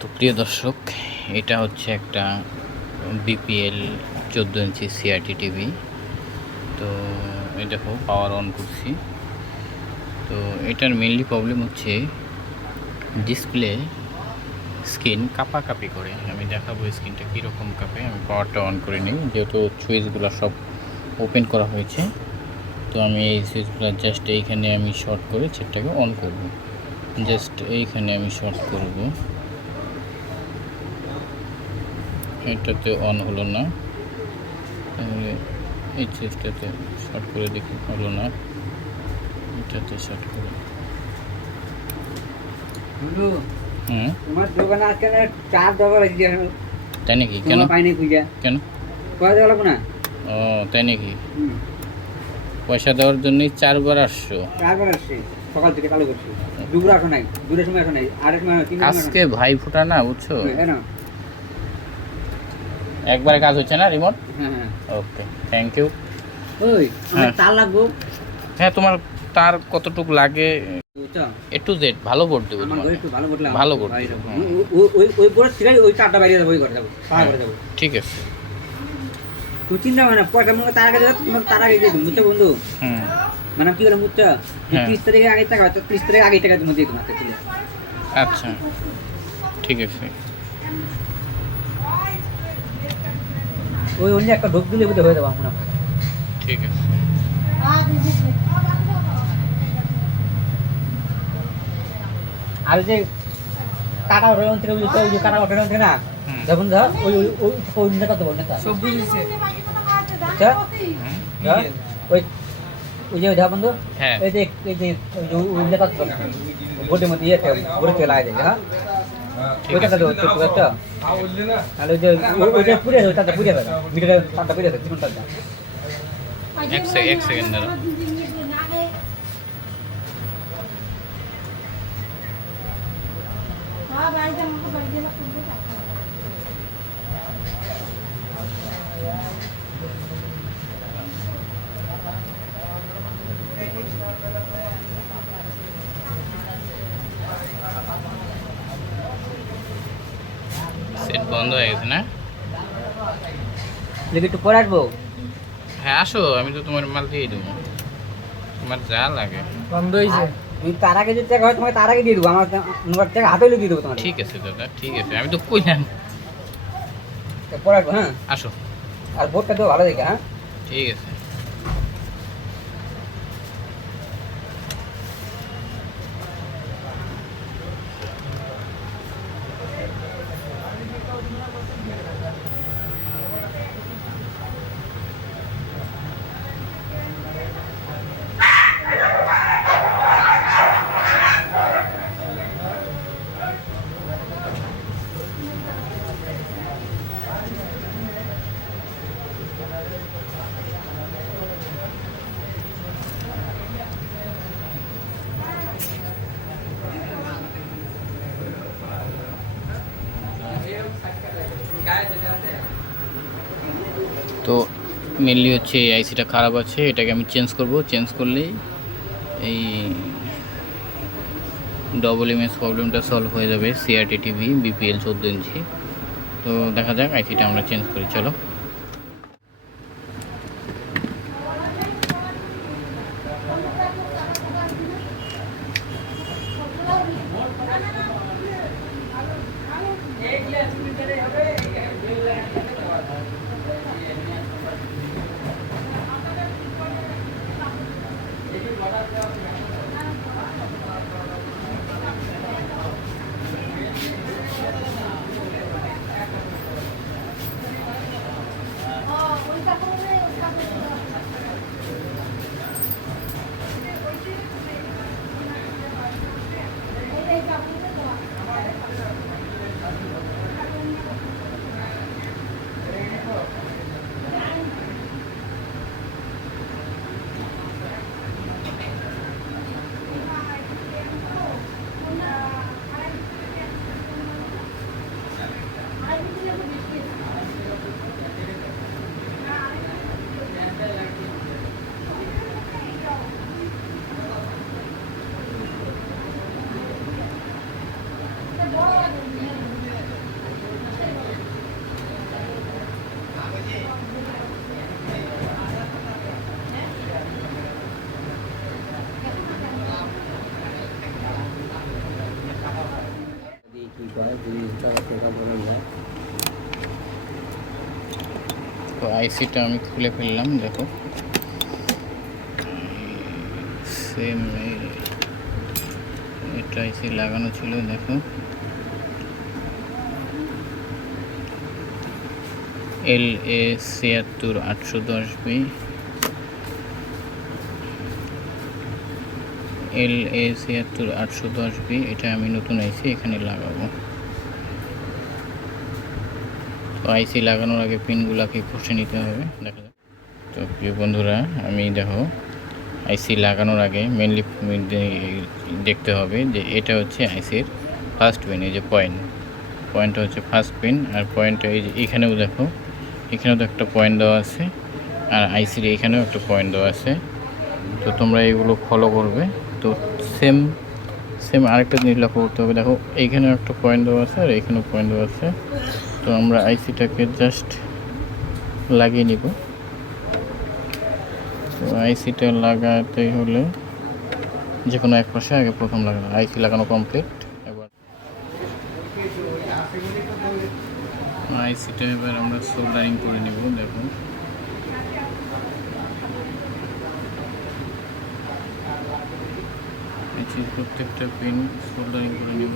তো প্রিয় দর্শক, এটা হচ্ছে একটা বিপিএল 14 ইঞ্চি সিআরটি টিভি। তো এই দেখো পাওয়ার অন করছি। তো এটার মেনলি প্রবলেম হচ্ছে ডিসপ্লে স্ক্রিন কাঁপাকাঁপি করে। আমি দেখাবো স্ক্রিনটা কীরকম কাঁপে। আমি পাওয়ারটা অন করে নিই, যেহেতু সুইচগুলো সব ওপেন করা হয়েছে। তো আমি এই সুইচগুলো জাস্ট এইখানে আমি শর্ট করে সেটটাকে অন করব। জাস্ট এইখানে আমি শর্ট করব, এটাতে অন হলো না। তাহলে এই সুইচটাতে শর্ট করে দেখি, হলো না। এটাতে শর্ট করে তোমার দোকানে আজকে চার দরকার আছে। তাই নাকি? কেন পাইনি পূজা কেন? পয়সা দেওয়া লাগবে না? ও তাই নাকি? পয়সা দেওয়ার জন্যই 4 বার আসছো? 4 বার আসছে, সকাল থেকে চালু করছি। দুপুরে আসো নাই, দুটোর সময় আসো নাই, আড়াইটার সময়, 3টার সময়। আজকে ভাই ফোটা না, বুঝছো? কেন? একবারে কাজ হচ্ছে না রিমোট? হ্যাঁ। ওকে, থ্যাংক ইউ। ওই আমার তার লাগবো। হ্যাঁ, তোমার তার কতটুকু লাগে? বুঝছো? A to Z ভালো বোর্ড দেবো আমার তোমাকে। একটু ভালো বললাম, ভালো বোর্ড দেবো। ওই বোর্ড ছিল, ওই তারটা বাইরে যাবো, ওই করে যাবো, পাড়া করে যাবো। ঠিক আছে। তুই চিন্তা হয় না, পয়সা মনে তার আগে যাবো, তোমার তার আগে দিয়ে দেবো, বুঝছো বন্ধু? মানে কি বলে বুঝছো? 30 তারিখে আগে টাকা, 30 তারিখে আগে টাকা তোমার দিয়ে দেবো। আচ্ছা, ঠিক আছে। ওই অন্য একটা ঢোক দিলে বুঝতে হয়ে যাবো মনে হয়। ঠিক আছে। আর যে কাটা ওঠেন থেকে, ওই যে কাটা ওঠেন থেকে না, যখন ধর ওই ওই ওই নেতা তো নেতা সব বুঝেছে। আচ্ছা, ওই ওই যে ধর বন্ধু, এই যে ওই নেতা তো বোর্ডের মধ্যে ইয়ে বোর্ডে চলে আসে। হ্যাঁ, ওইটা তো একটা তাহলে ওই যে ওইটা পুড়ে যায়, ওইটা পুড়ে যায়, মিটারে তারটা পুড়ে যায়, জীবন তারটা। এক সেকেন্ড দাঁড়াও। সেট বন্ধ হয়ে গেছে না? একটু পরে আসবো। হ্যাঁ আসো, আমি তো তোমার মাল দিয়ে দেবো, তোমার যা লাগে। বন্ধ হয়েছে। তুমি তার আগে যদি টাকা হয়, তোমাকে তার আগে দিয়ে দেবো। আমার টাকা হাতে দিয়ে দেবো তোমার। ঠিক আছে দাদা, ঠিক আছে, আমি তো কইলাম। পরে আসবো। হ্যাঁ আসো। আর বোর্ডটা দেবো ভালো দেখে। হ্যাঁ ঠিক আছে। তো মেনলি হচ্ছে এই আইসিটা খারাপ আছে, এটাকে আমি চেঞ্জ করব। চেঞ্জ করলেই এই ডবল ইমেজ প্রবলেমটা সলভ হয়ে যাবে। সিআরটি টিভি বিপিএল 14 ইঞ্চি। তো দেখা যাক আইসিটা আমরা চেঞ্জ করি, চলো। তো আইসিটা আমি খুলে ফেললাম, দেখো সেম এটা আইসি লাগানো ছিল, দেখো LA76810B LA76810B, এটা আমি নতুন আইসি এখানে লাগাবো। তো আইসি লাগানোর আগে পিনগুলোকে ঘষে নিতে হবে, দেখা যাক। তো প্রিয় বন্ধুরা, আমি দেখো আইসি লাগানোর আগে মেনলি দেখতে হবে যে এটা হচ্ছে আইসির ফার্স্ট পিন, এই যে পয়েন্টটা হচ্ছে ফার্স্ট পিন। আর পয়েন্টটা এই যে এখানেও দেখো, এখানেও তো একটা পয়েন্ট দেওয়া আছে, আর আইসির এখানেও একটা পয়েন্ট দেওয়া আছে। তো তোমরা এগুলো ফলো করবে। তো সেম আরেকটা জিনিস লক্ষ্য করতে হবে, দেখো এইখানেও একটা পয়েন্ট দেওয়া আছে আর এইখানেও পয়েন্ট দেওয়া আছে। তো আমরা আইসিটাকে জাস্ট লাগিয়ে নিব। তো আইসিটা লাগাতে হলে যে কোনো এক পাশে আগে প্রথম লাগানো, আইসি লাগানো কমপ্লিট। এবার আইসিটা এবার আমরা সোল্ডারিং করে নিব। দেখো প্রত্যেকটা পিন সোল্ডারিং করে নিব।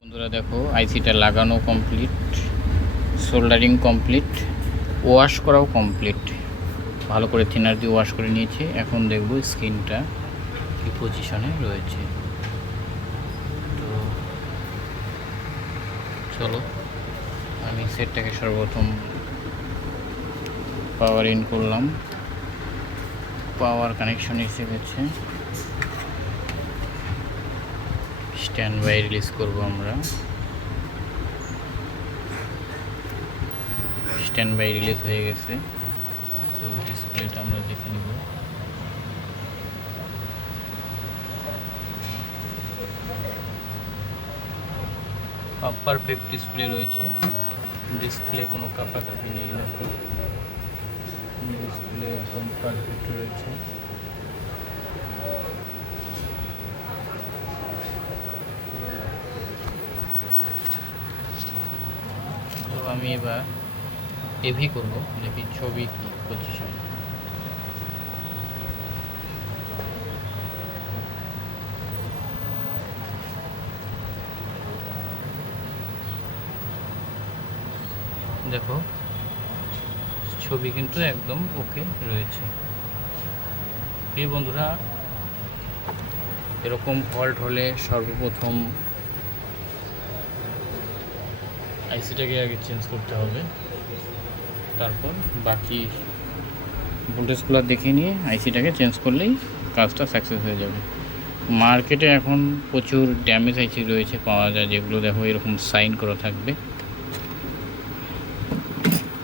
বন্ধুরা দেখো আইসিটা লাগানো কমপ্লিট, সোল্ডারিং কমপ্লিট, ওয়াশ করাও কমপ্লিট। ভালো করে থিনার দিয়ে ওয়াশ করে নিয়েছি। এখন দেখব স্ক্রিনটা কি পজিশনে রয়েছে। তো চলো আমি সেটটাকে সর্বপ্রথম পাওয়ার ইন করলাম। পাওয়ার কানেকশন এসে গেছে। স্ট্যান্ড বাই রিলিজ করব আমরা। স্ট্যান্ড বাই রিলিজ হয়ে গেছে। তো ডিসপ্লেটা আমরা দেখে নিব। পারফেক্ট ডিসপ্লে রয়েছে, ডিসপ্লে কোনো কাঁপাকাঁপি নেই। দেখো ডিসপ্লে এখন পারফেক্ট রয়েছে। তো আমি এবার এভি করব, দেখি ছবি কি পজিশন। দেখো ছবি কিন্তু একদম ওকে রয়েছে। এই বন্ধুরা এরকম ফল্ট হলে সর্বপ্রথম আইসিটাকে আগে চেঞ্জ করতে হবে, তারপর বাকি ভোল্টেজগুলো দেখে নিয়ে আইসিটাকে চেঞ্জ করলেই কাজটা সাকসেস হয়ে যাবে। মার্কেটে এখন প্রচুর ড্যামেজ আইসি রয়েছে পাওয়া যায়, যেগুলো দেখো এরকম সাইন করা থাকবে।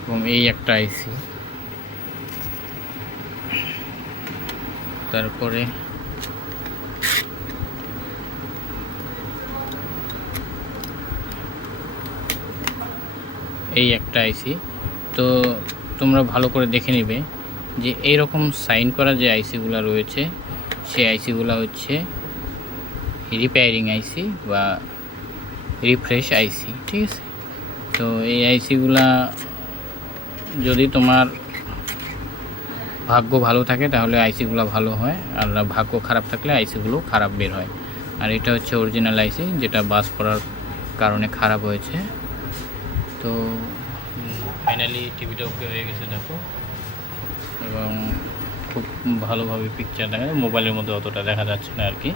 এবং এই একটা আইসি, তারপরে এই একটা আইসি। তো তোমরা ভালো করে দেখে নিবে যে এইরকম সাইন করা যে আইসিগুলো রয়েছে, সেই আইসিগুলো হচ্ছে রিপেয়ারিং আইসি বা রিফ্রেশ আইসি, ঠিক আছে। তো এই আইসিগুলা যদি তোমার ভাগ্য ভালো থাকে তাহলে আইসিগুলো ভালো হয়, আর ভাগ্য খারাপ থাকলে আইসিগুলো খারাপ বের হয়। আর এটা হচ্ছে অরিজিনাল আইসি, যেটা বাস করার কারণে খারাপ হয়েছে। তো ফাইনালি টিভিটা ওকে হয়ে গেছে দেখো, এবং খুব ভালোভাবে পিকচার দেখা যায়। মোবাইলের মধ্যে অতটা দেখা যাচ্ছে না আর কি,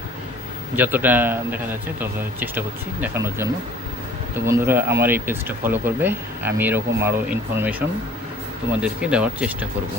যতটা দেখা যাচ্ছে ততটা চেষ্টা করছি দেখানোর জন্য। তো বন্ধুরা আমার এই পেজটা ফলো করবে, আমি এরকম আরও ইনফরমেশন তোমাদেরকে দেওয়ার চেষ্টা করব।